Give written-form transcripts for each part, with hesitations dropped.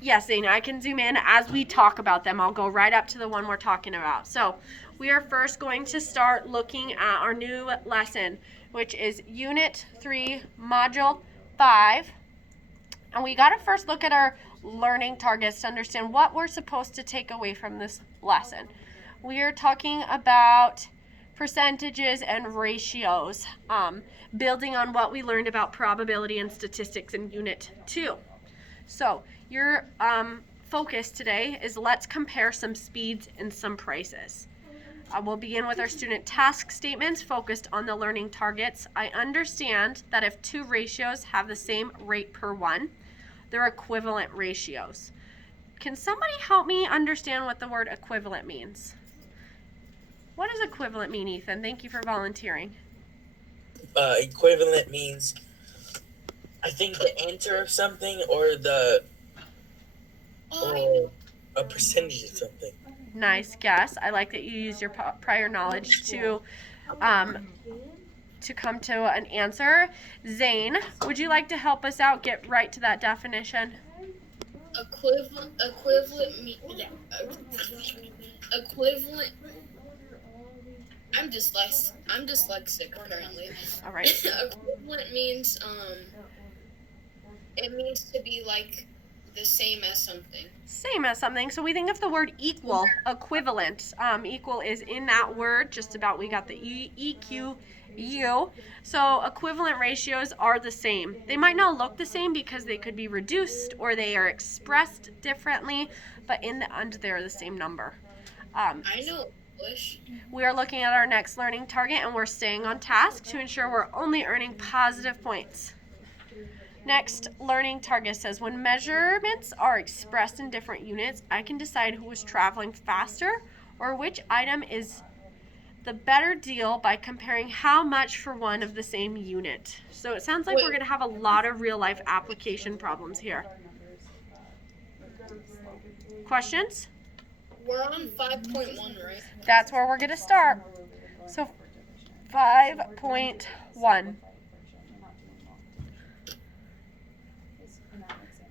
Yes, Dana, I can zoom in as we talk about them. I'll go right up to the one we're talking about. So we are first going to start looking at our new lesson, which is Unit 3, Module 5. And we got to first look at our learning targets to understand what we're supposed to take away from this lesson. We are talking about percentages and ratios, building on what we learned about probability and statistics in Unit 2. So your focus today is let's compare some speeds and some prices. We'll begin with our student task statements focused on the learning targets. I understand that if two ratios have the same rate per one, they're equivalent ratios. Can somebody help me understand what the word equivalent means? What does equivalent mean, Ethan? Thank you for volunteering. Equivalent means, I think, the answer of something or a percentage of something. Nice guess. I like that you use your prior knowledge to come to an answer. Zane, would you like to help us out? Get right to that definition. Equivalent. I'm dyslexic currently. All right. Equivalent means it means to be like the same as something. Same as something. So we think of the word equal, equivalent. Equal is in that word, just about. We got the EQ. So equivalent ratios are the same. They might not look the same because they could be reduced or they are expressed differently, but in the end, they're the same number. I know English. We are looking at our next learning target and we're staying on task to ensure we're only earning positive points. Next learning target says when measurements are expressed in different units, I can decide who is traveling faster or which item is the better deal by comparing how much for one of the same unit. So it sounds like we're going to have a lot of real life application problems here. Questions? We're on 5.1, right? That's where we're going to start. So 5.1.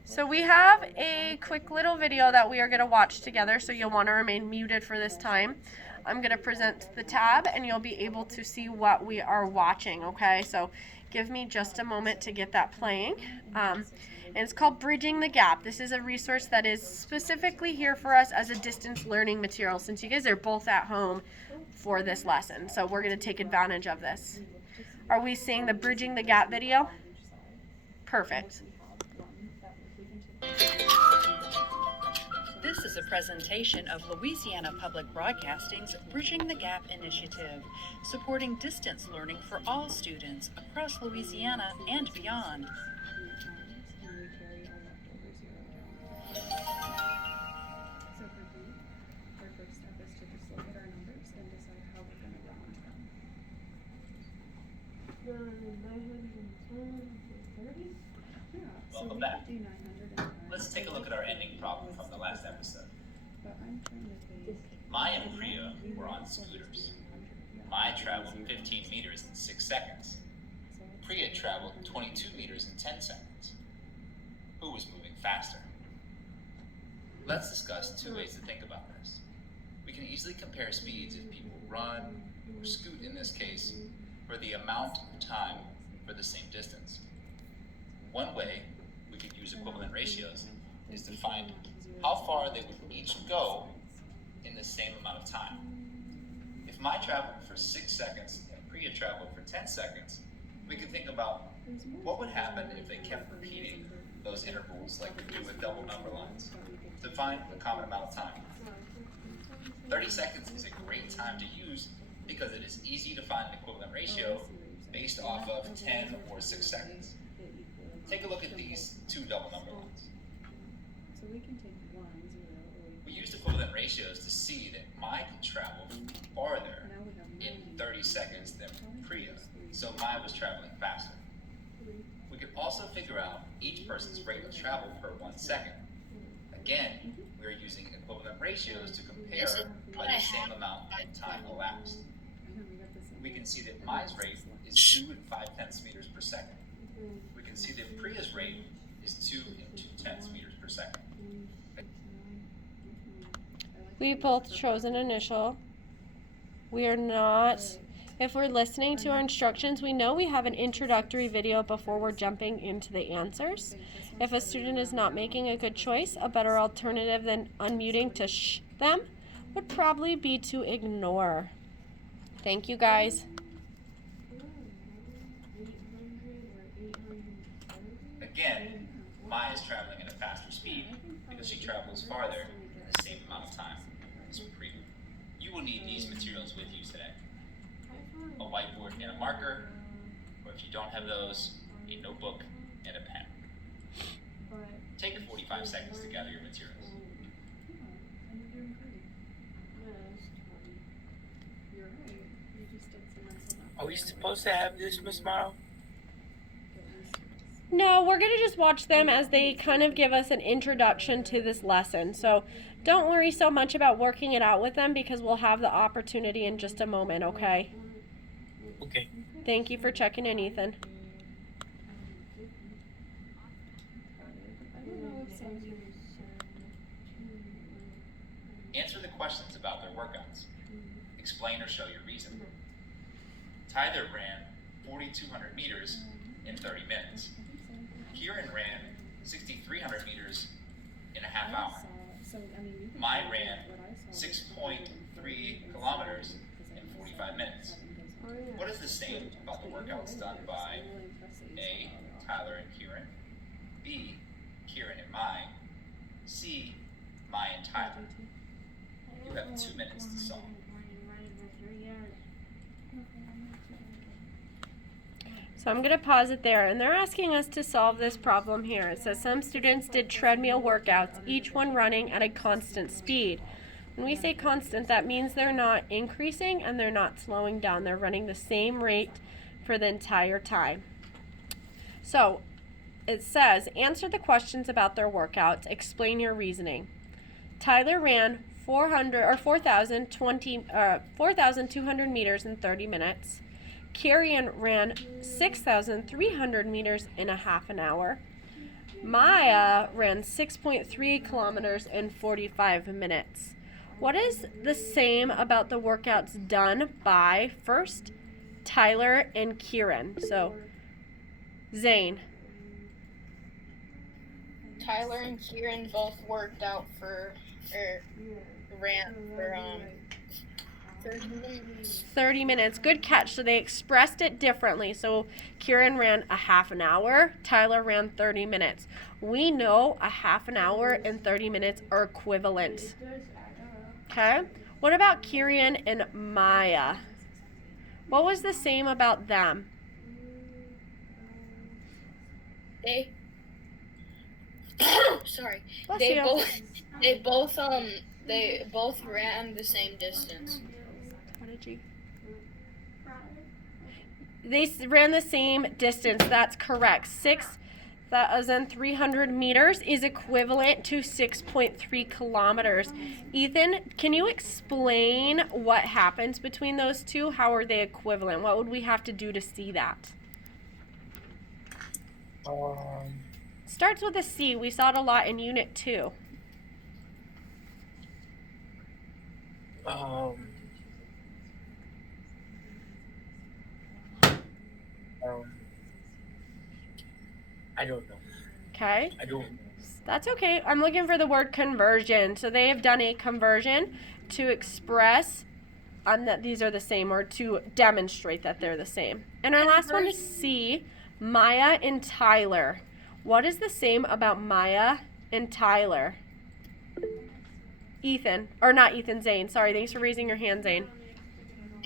So we have a quick little video that we are going to watch together, so you'll want to remain muted for this time. I'm going to present the tab and you'll be able to see what we are watching, okay? So give me just a moment to get that playing. And it's called Bridging the Gap. This is a resource that is specifically here for us as a distance learning material since you guys are both at home for this lesson. So we're going to take advantage of this. Are we seeing the Bridging the Gap video? Perfect. This is a presentation of Louisiana Public Broadcasting's Bridging the Gap initiative, supporting distance learning for all students across Louisiana and beyond. Welcome back. Let's take a look at our ending problem from the last episode. Maya and Priya were on scooters. Maya traveled 15 meters in 6 seconds. Priya traveled 22 meters in 10 seconds. Who was moving faster? Let's discuss two ways to think about this. We can easily compare speeds if people run, or scoot in this case, for the amount of time for the same distance. One way we could use equivalent ratios is to find how far they would each go in the same amount of time. If Maya traveled for 6 seconds and Priya traveled for 10 seconds, we could think about what would happen if they kept repeating those intervals like we do with double number lines to find the common amount of time. 30 seconds is a great time to use because it is easy to find an equivalent ratio based off of 10 or 6 seconds. Take a look at these two double number lines. We used equivalent ratios to see that Maya could travel farther in 30 seconds than Priya, so Maya was traveling faster. We could also figure out each person's rate of travel per 1 second. Again, we are using equivalent ratios to compare by the same amount of time elapsed. We can see that Maya's rate is 2 5/10 meters per second. We can see that Priya's rate is 2 2/10 meters per second. We both chose an initial. We are not, if we're listening to our instructions, we know we have an introductory video before we're jumping into the answers. If a student is not making a good choice, a better alternative than unmuting to shh them would probably be to ignore. Thank you, guys. Again, Maya is traveling at a faster speed because she travels farther in the same amount of time as Priya. You will need these materials with you today. A whiteboard and a marker, or if you don't have those, a notebook and a pen. Take 45 seconds to gather your materials. Are we supposed to have this, Miss Morrow? No, we're going to just watch them as they kind of give us an introduction to this lesson. So don't worry so much about working it out with them because we'll have the opportunity in just a moment, okay? Okay. Thank you for checking in, Ethan. Answer the questions about their workouts. Explain or show your reason. Tyler ran 4,200 meters in 30 minutes. Kieran ran 6,300 meters in a half hour. Mai ran 6.3 kilometers in 45 minutes. What is the same about the workouts done by A, Tyler and Kieran, B, Kieran and Mai, C, Mai and Tyler? You have 2 minutes to solve. So I'm going to pause it there, and they're asking us to solve this problem here. It says some students did treadmill workouts, each one running at a constant speed. When we say constant, that means they're not increasing and they're not slowing down. They're running the same rate for the entire time. So it says, answer the questions about their workouts. Explain your reasoning. Tyler ran 4,200 meters in 30 minutes. Kieran ran 6,300 meters in a half an hour. Maya ran 6.3 kilometers in 45 minutes. What is the same about the workouts done by, first, Tyler and Kieran? So, Zane. Tyler and Kieran both worked out ran for 30 minutes. 30 minutes. Good catch. So they expressed it differently. So Kieran ran a half an hour. Tyler ran 30 minutes. We know a half an hour and 30 minutes are equivalent. Okay? What about Kieran and Maya? What was the same about them? They sorry. Bless They you. both ran the same distance. What did you? They ran the same distance. That's correct. 6,300 meters is equivalent to 6.3 kilometers. Ethan, can you explain what happens between those two? How are they equivalent? What would we have to do to see that? Starts with a C. We saw it a lot in Unit 2. I don't know. Okay. I don't. That's okay. I'm looking for the word conversion. So they have done a conversion to express that these are the same, or to demonstrate that they're the same. And our last one is C, Maya and Tyler. What is the same about Maya and Tyler? Ethan, or not Ethan, Zane. Sorry, thanks for raising your hand, Zane.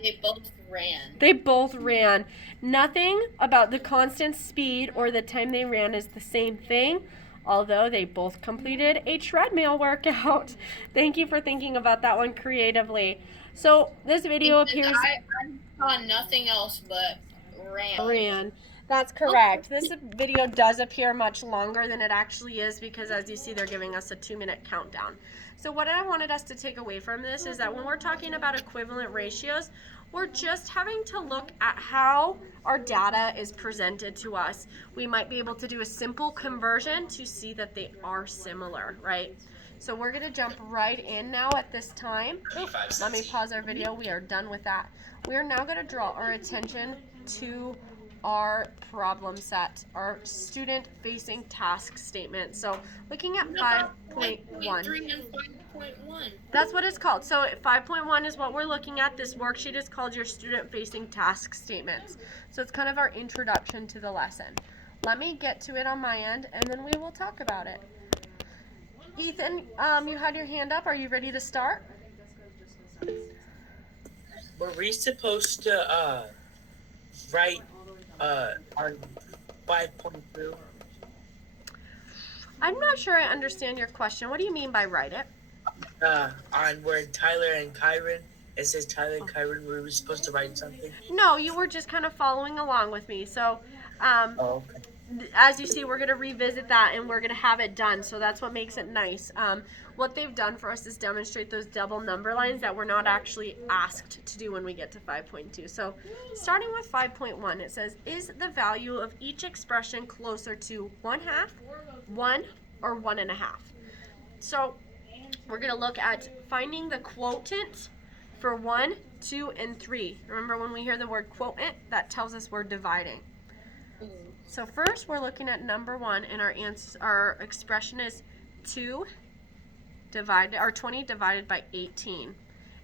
They both ran. They both ran. Nothing about the constant speed or the time they ran is the same thing, although they both completed a treadmill workout. Thank you for thinking about that one creatively. So this video appears... I saw nothing else but ran. That's correct. This video does appear much longer than it actually is because, as you see, they're giving us a 2-minute countdown. So what I wanted us to take away from this is that when we're talking about equivalent ratios, we're just having to look at how our data is presented to us. We might be able to do a simple conversion to see that they are similar, right? So we're going to jump right in now at this time. Oop, let me pause our video. We are done with that. We are now going to draw our attention to our problem set, our student-facing task statement. So looking at 5.1. 5.3 and 5.1. That's what it's called. So 5.1 is what we're looking at. This worksheet is called your student-facing task statements. So it's kind of our introduction to the lesson. Let me get to it on my end, and then we will talk about it. Ethan, you had your hand up. Are you ready to start? Were we supposed to write on 5.2? I'm not sure I understand your question. What do you mean by write it? On where Tyler and Kyron, it says Tyler and Kyron, were we supposed to write something? No, you were just kind of following along with me. So, Oh, okay. as you see, we're going to revisit that and we're going to have it done. So that's what makes it nice. What they've done for us is demonstrate those double number lines that we're not actually asked to do when we get to 5.2. So starting with 5.1, it says, is the value of each expression closer to 1/2, 1, or 1.5? So we're going to look at finding the quotient for 1, 2, and 3. Remember, when we hear the word quotient, that tells us we're dividing. So first, we're looking at number 1, and our expression is 20 divided by 18.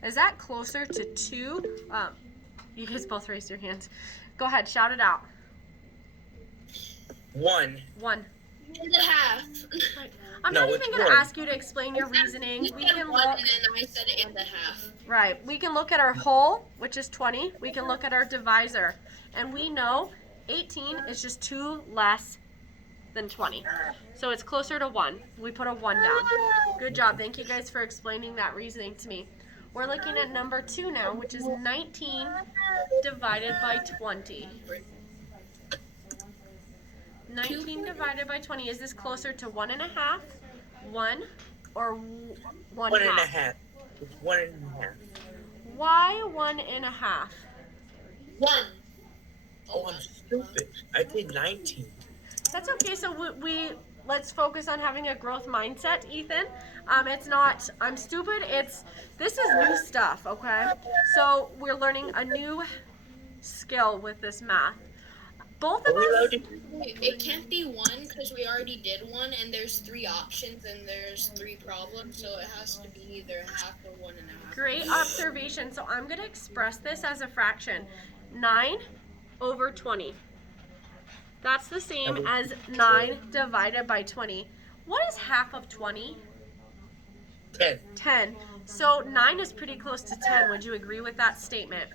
Is that closer to 2? You guys both raised your hands. Go ahead, shout it out. 1. 1. 1.5. I'm No, not it's even going to one. ask you to explain your reasoning. You We said can 1 look. and then I said 1.5. Right. We can look at our whole, which is 20. We can look at our divisor. And we know 18 is just 2 less than 20. So it's closer to 1. We put a 1 down. Good job. Thank you guys for explaining that reasoning to me. We're looking at number 2 now, which is 19 divided by 20. 19 divided by 20. Is this closer to 1.5, 1, or 1 1.5. It's 1.5. Why 1.5? 1. Oh, I'm stupid. I did 19. That's okay. So we let's focus on having a growth mindset, Ethan. It's not I'm stupid. This is new stuff, okay? So we're learning a new skill with this math. Both Are of we allowed us. to? It can't be 1 because we already did 1 and there's 3 options and there's 3 problems, so it has to be either 1/2 or 1.5. Great observation. So I'm going to express this as a fraction. 9 over 20. That's the same as 9 divided by 20. What is half of 20? 10. 10. So 9 is pretty close to 10. Would you agree with that statement?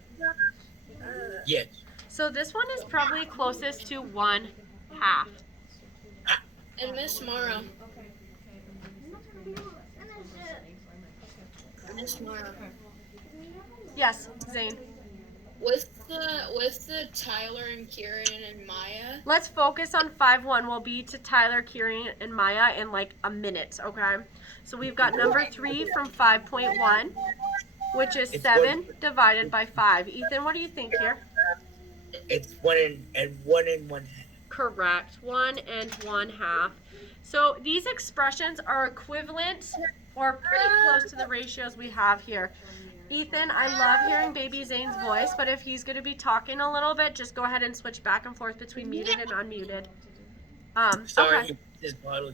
Yes. So this one is probably closest to 1/2. And Miss Mara. Miss Mara. Yes, Zane. With the Tyler and Kieran and Maya. Let's focus on 5.1. We'll be to Tyler, Kieran, and Maya in like a minute, okay? So we've got number 3 from 5.1, which is 7 divided by 5. Ethan, what do you think here? It's 1 and 1.5. Correct. 1 and 1/2. So these expressions are equivalent or pretty close to the ratios we have here. Ethan, I love hearing baby Zane's voice, but if he's going to be talking a little bit, just go ahead and switch back and forth between muted and unmuted. Sorry, Okay.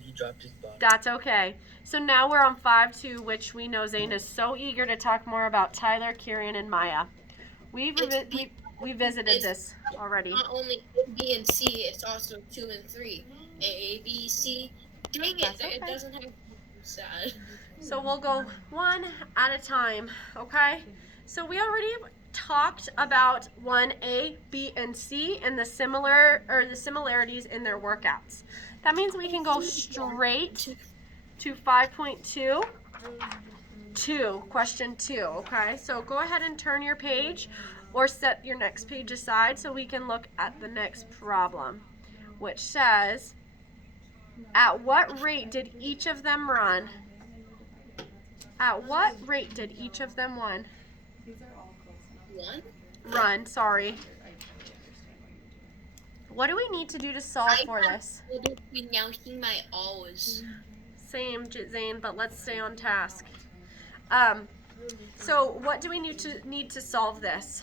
he dropped his bottle. That's okay. So now we're on 5.2, which we know Zane is so eager to talk more about Tyler, Kieran, and Maya. We visited this already. Not only A, B, and C, it's also 2 and 3. A, B, C. Dang it, That's okay. it doesn't have. Sad. So we'll go one at a time, okay? So we already talked about 1A, B, and C and the similarities in their workouts. That means we can go straight to 5.2 question 2, okay? So go ahead and turn your page or set your next page aside so we can look at the next problem, which says, at what rate did each of them run? At what rate did each of them run? One. Sorry. What do we need to do to solve for this? Pronouncing my O's. Same, Zane, but let's stay on task. So what do we need to solve this?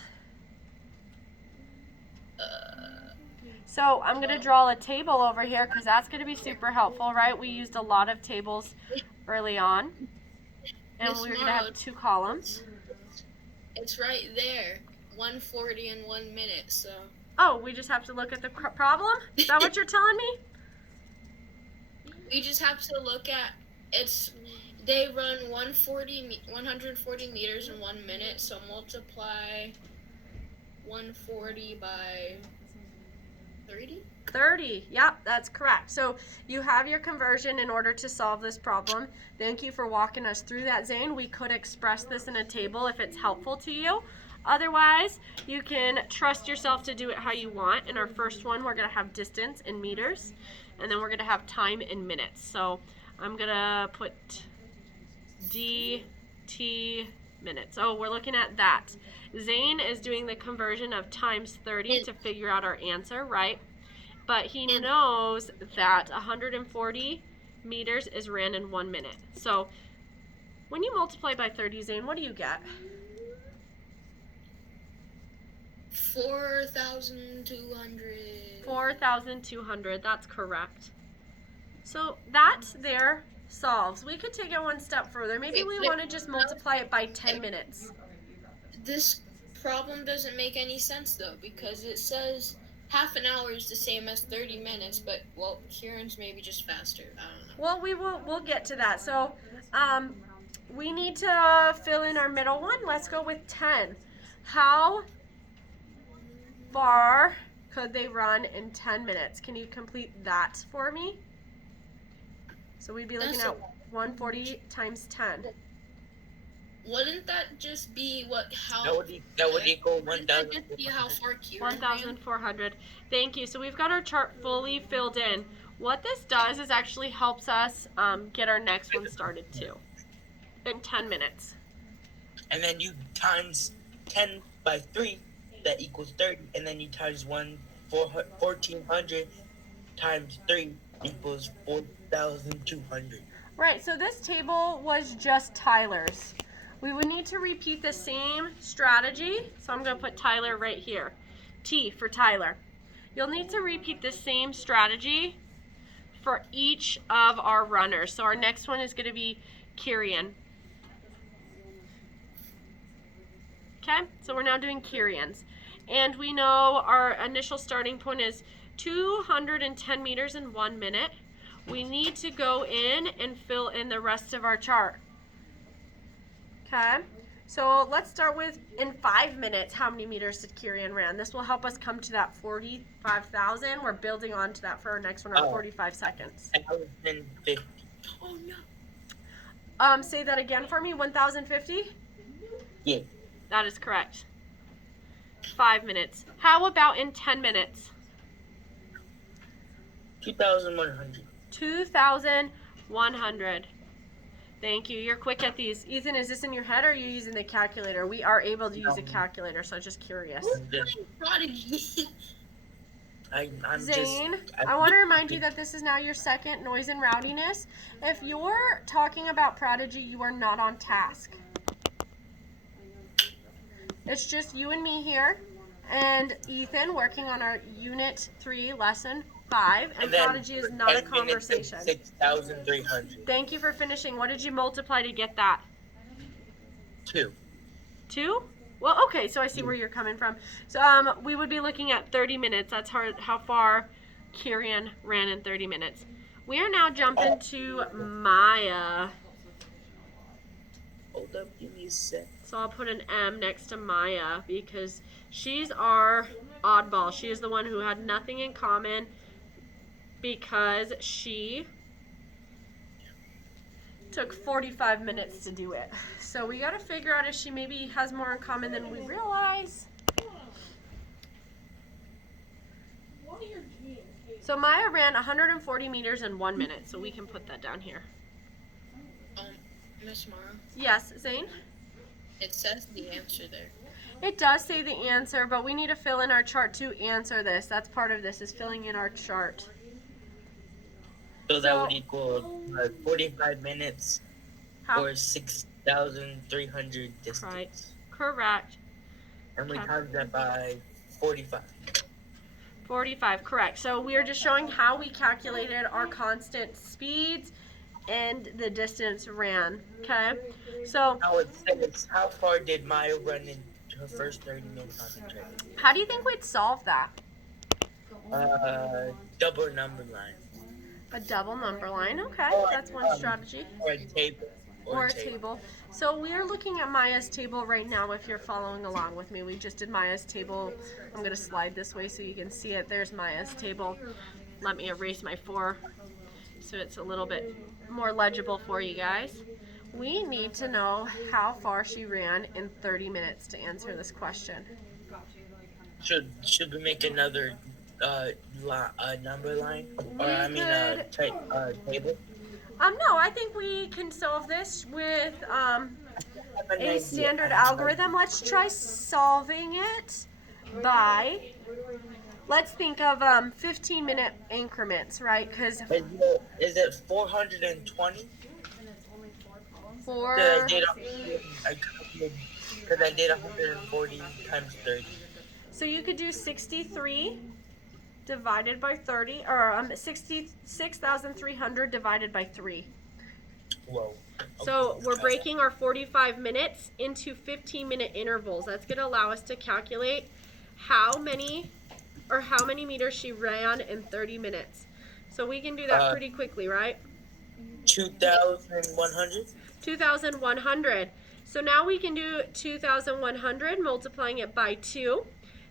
So I'm going to draw a table over here because that's going to be super helpful, right? We used a lot of tables early on. And Miss we're going to have Morrow, 2 columns. It's right there. 140 in 1 minute, so. Oh, we just have to look at the problem? Is that what you're telling me? We just have to look at they run 140 meters in 1 minute, so multiply 140 by 30? 30. Yep, that's correct. So you have your conversion in order to solve this problem. Thank you for walking us through that, Zane. We could express this in a table if it's helpful to you. Otherwise, you can trust yourself to do it how you want. In our first one, we're going to have distance in meters, and then we're going to have time in minutes. So I'm going to put DT minutes. Oh, we're looking at that. Zane is doing the conversion of times 30 to figure out our answer, right? But he knows that 140 meters is ran in 1 minute. So when you multiply by 30, Zane, what do you get? 4,200. 4,200, that's correct. So that there solves. We could take it one step further. Maybe we want to just multiply it by 10 minutes. This problem doesn't make any sense though, because it says half an hour is the same as 30 minutes, but well, Kieran's maybe just faster. I don't know. Well, we'll get to that. So we need to fill in our middle one. Let's go with 10. How far could they run in 10 minutes? Can you complete that for me? So we'd be looking at 140 times 10. Wouldn't that just be how That would equal wouldn't 1,000. that just be how far Kieran ran? 1,400. Thank you. So we've got our chart fully filled in. What this does is actually helps us get our next one started too in 10 minutes. And then you times 10 by 3, that equals 30. And then you times 1,400 times 3 equals 4,200. Right, so this table was just Tyler's. We would need to repeat the same strategy. So I'm going to put Tyler right here. T for Tyler. You'll need to repeat the same strategy for each of our runners. So our next one is going to be Kieran. Okay, so we're now doing Kieran's. And we know our initial starting point is 210 meters in 1 minute. We need to go in and fill in the rest of our chart. Okay, so let's start with in 5 minutes, how many meters did Kieran run? This will help us come to that 45,000. We're building on to that for our next one, our 45 seconds. 1,050. Oh no. Say that again for me, 1,050? Yeah. That is correct. 5 minutes. How about in 10 minutes? 2,100. 2,100. Thank you. You're quick at these. Ethan, is this in your head or are you using the calculator? We are able to use a calculator, so just curious. Prodigy. Zane, I want to remind you that this is now your second noise and rowdiness. If you're talking about Prodigy, you are not on task. It's just you and me here, and Ethan working on our Unit 3, Lesson 5, and Prodigy is not a conversation. 6,300. Thank you for finishing. What did you multiply to get that? 2. 2? Well, okay, so I see where you're coming from. So we would be looking at 30 minutes. That's how far Kieran ran in 30 minutes. We are now jumping to Maya. Hold up, give me a sec. So I'll put an M next to Maya because she's our oddball. She is the one who had nothing in common because she took 45 minutes to do it. So we got to figure out if she maybe has more in common than we realize. So Maya ran 140 meters in 1 minute, so we can put that down here. Miss Mara, Yes, Zane? it says the answer there. It does say the answer, but we need to fill in our chart to answer this. That's part of this, is filling in our chart. So that would equal 45 minutes How? or 6,300 distance. Right. Correct. And we Okay. times that by 45. 45, correct. So we are just showing how we calculated our constant speeds and the distance ran, okay? So Now it says, how far did Maya run in her first 30 minutes on the track? how do you think we'd solve that? Double number line. A double number line, okay, that's one strategy. Or a table. Or a table. So we are looking at Maya's table right now if you're following along with me. We just did Maya's table. I'm going to slide this way so you can see it. There's Maya's table. Let me erase my 4 so it's a little bit more legible for you guys. We need to know how far she ran in 30 minutes to answer this question. Should we make another number line? Or table? No, I think we can solve this with a standard algorithm. Let's try solving it by, let's think of 15-minute increments, right? Because Is it 420? for Because I did 140 times 30. so you could do 63 divided by 30, or 66,300 divided by 3. Whoa. So we're breaking our 45 minutes into 15-minute intervals. That's going to allow us to calculate how many meters she ran in 30 minutes. So we can do that pretty quickly, right? 2,100? 2,100. So now we can do 2,100 multiplying it by 2.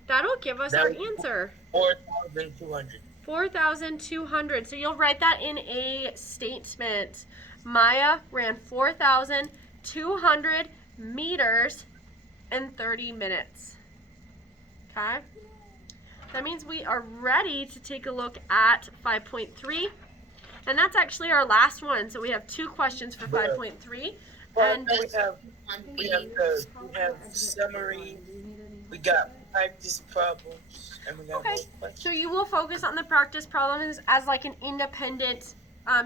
That'll give us our answer. 4,200. 4,200. So you'll write that in a statement. Maya ran 4,200 meters in 30 minutes. Okay? That means we are ready to take a look at 5.3. And that's actually our last one. So we have 2 questions for 5.3. And we have summary, we got practice problems, and we got okay, more questions. so you will focus on the practice problems as like an independent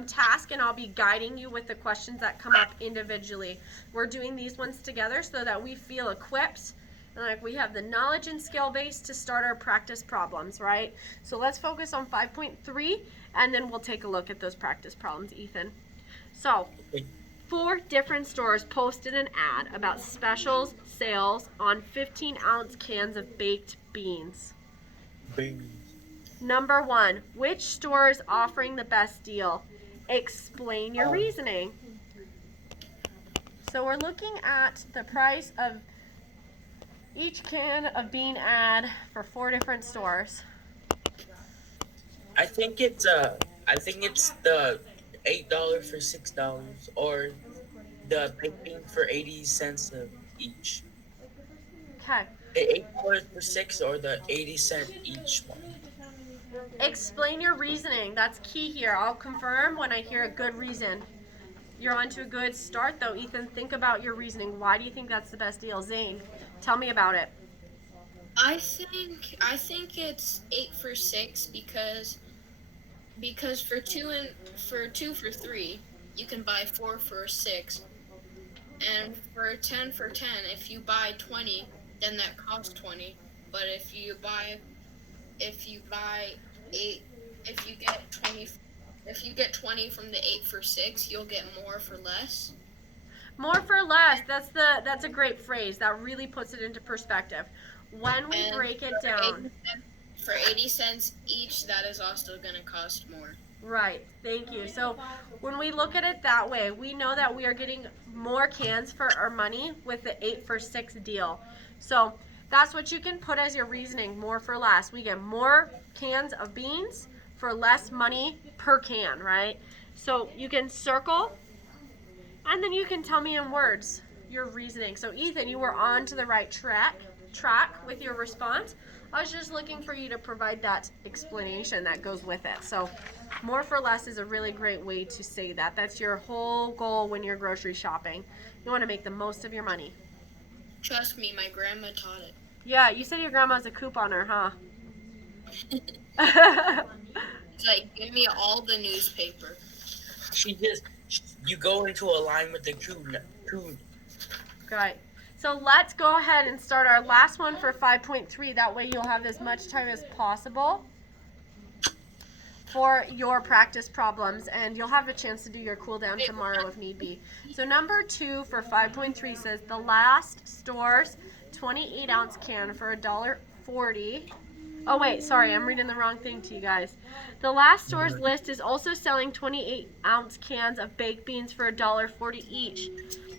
task, and I'll be guiding you with the questions that come up individually. We're doing these ones together so that we feel equipped and like we have the knowledge and skill base to start our practice problems, right? So let's focus on 5.3 and then we'll take a look at those practice problems, Ethan. So 4 different stores posted an ad about specials sales on 15-ounce cans of baked beans. Number 1, which store is offering the best deal? Explain your reasoning. So we're looking at the price of each can of bean ad for 4 different stores. I think it's the $8 for $6, or the baked bean for 80 cents each. Okay. The $8 for 6 or the 80-cent each one. Explain your reasoning. That's key here. I'll confirm when I hear a good reason. You're on to a good start though, Ethan. Think about your reasoning. Why do you think that's the best deal? Zane, tell me about it. I think it's 8 for 6 because for 2 for 3 you can buy 4 for 6, and for 10 for 10 if you buy 20 then that costs 20, but if you get 20 from the 8 for 6 you'll get more for less. More for less. That's a great phrase. That really puts it into perspective. When we break it down. For 80 cents each, that is also going to cost more. Right. Thank you. So when we look at it that way, we know that we are getting more cans for our money with the 8 for 6 deal. So that's what you can put as your reasoning, more for less. We get more cans of beans for less money per can, right? So you can circle, and then you can tell me in words your reasoning. So Ethan, you were on to the right track with your response. I was just looking for you to provide that explanation that goes with it. So more for less is a really great way to say that. That's your whole goal when you're grocery shopping. You want to make the most of your money. Trust me, my grandma taught it. Yeah, you said your grandma's a couponer, huh? It's like, give me all the newspaper. You go into a line with the crew. Great. So let's go ahead and start our last one for 5.3. That way you'll have as much time as possible for your practice problems, and you'll have a chance to do your cool down tomorrow if need be. So number 2 for 5.3 says the last store's 28-ounce can for $1.40. Oh wait, sorry, I'm reading the wrong thing to you guys. The last store's list is also selling 28-ounce cans of baked beans for $1.40 each.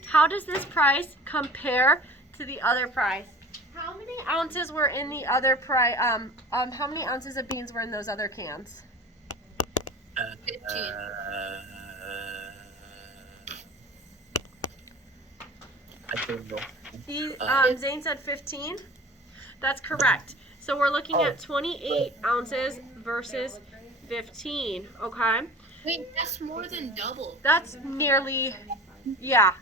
How does this price compare to the other price? How many ounces were in the other price? How many ounces of beans were in those other cans? 15. I don't know. Zane said 15. That's correct. So we're looking at 28 ounces versus 15. Okay. Wait, that's more than double. That's nearly, yeah.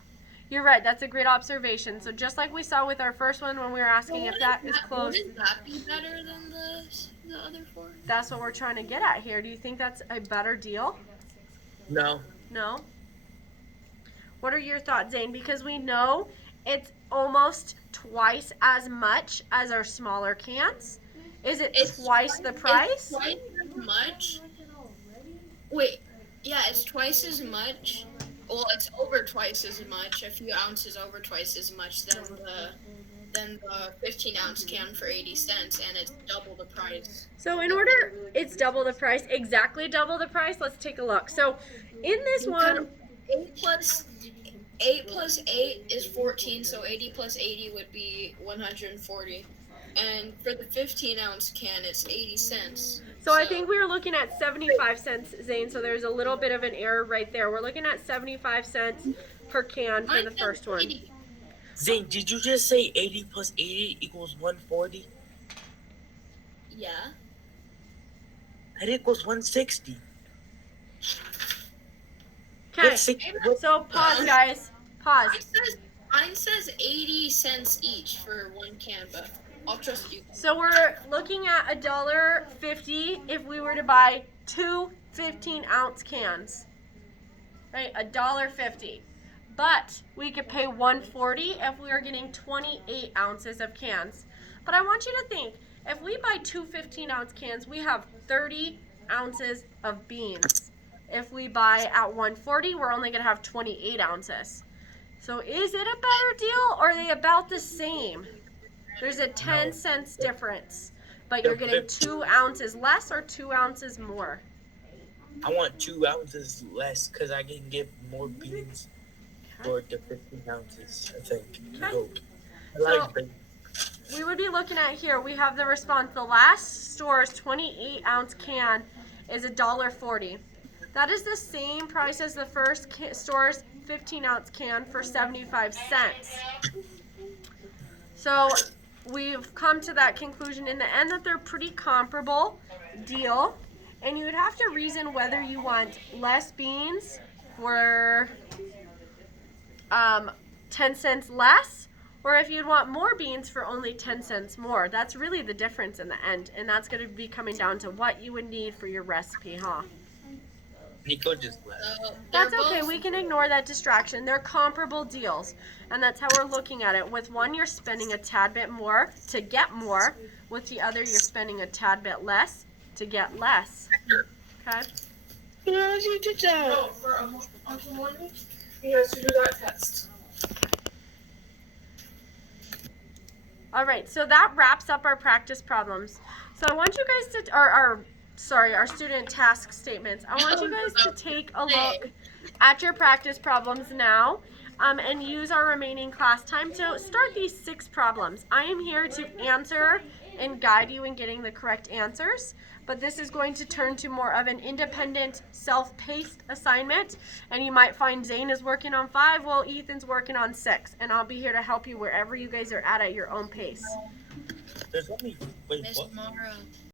You're right. That's a great observation. So just like we saw with our first one when we were asking if that is close, Wouldn't that be better than the other 4? that's what we're trying to get at here. Do you think that's a better deal? No. No? What are your thoughts, Zane? Because we know it's almost twice as much as our smaller cans. Is it twice the price? It's twice as much. Wait, yeah, it's twice as much. Well, it's over twice as much, a few ounces over twice as much than the 15-ounce can for 80 cents, and it's double the price. So in order, it's double the price, exactly double the price. Let's take a look. So in this one, 8 plus 8 is 14, so 80 plus 80 would be 140. And for the 15-ounce can, it's 80 cents. so I think we were looking at 75 cents, Zane, so there's a little bit of an error right there. We're looking at 75 cents per can for the first one. Zane, did you just say 80 plus 80 equals 140? Yeah. That equals 160. Okay, so pause, guys. Pause. Mine says 80 cents each for one can, but I'll trust you. So we're looking at $1.50 if we were to buy 2 15-ounce cans. Right, $1.50. But we could pay $1.40 if we were getting 28 ounces of cans. But I want you to think, if we buy 2 15-ounce cans, we have 30 ounces of beans. If we buy at $1.40, we're only going to have 28 ounces. So is it a better deal, or are they about the same? There's a 10 cents difference, but you're getting 2 ounces less or 2 ounces more. I want 2 ounces less because I can get more beans for the 15 ounces, I think. I hope. I like beans. We would be looking at here, we have the response. The last store's 28-ounce can is $1.40. That is the same price as the first store's 15-ounce can for 75 cents. So we've come to that conclusion in the end that they're pretty comparable deal. And you would have to reason whether you want less beans for 10 cents less, or if you'd want more beans for only 10 cents more. That's really the difference in the end, and that's going to be coming down to what you would need for your recipe, huh? Nico just left. That's okay. We can ignore that distraction. They're comparable deals, and that's how we're looking at it. With one, you're spending a tad bit more to get more. With the other, you're spending a tad bit less to get less. Okay? No, for Uncle Morning, he has to do that test. All right, so that wraps up our practice problems. So I want you guys to, our student task statements. I want you guys to take a look at your practice problems now and use our remaining class time to start these 6 problems. I am here to answer and guide you in getting the correct answers, but this is going to turn to more of an independent, self-paced assignment, and you might find Zane is working on 5 while Ethan's working on 6, and I'll be here to help you wherever you guys are at your own pace. There's only wait Miss what? Mara.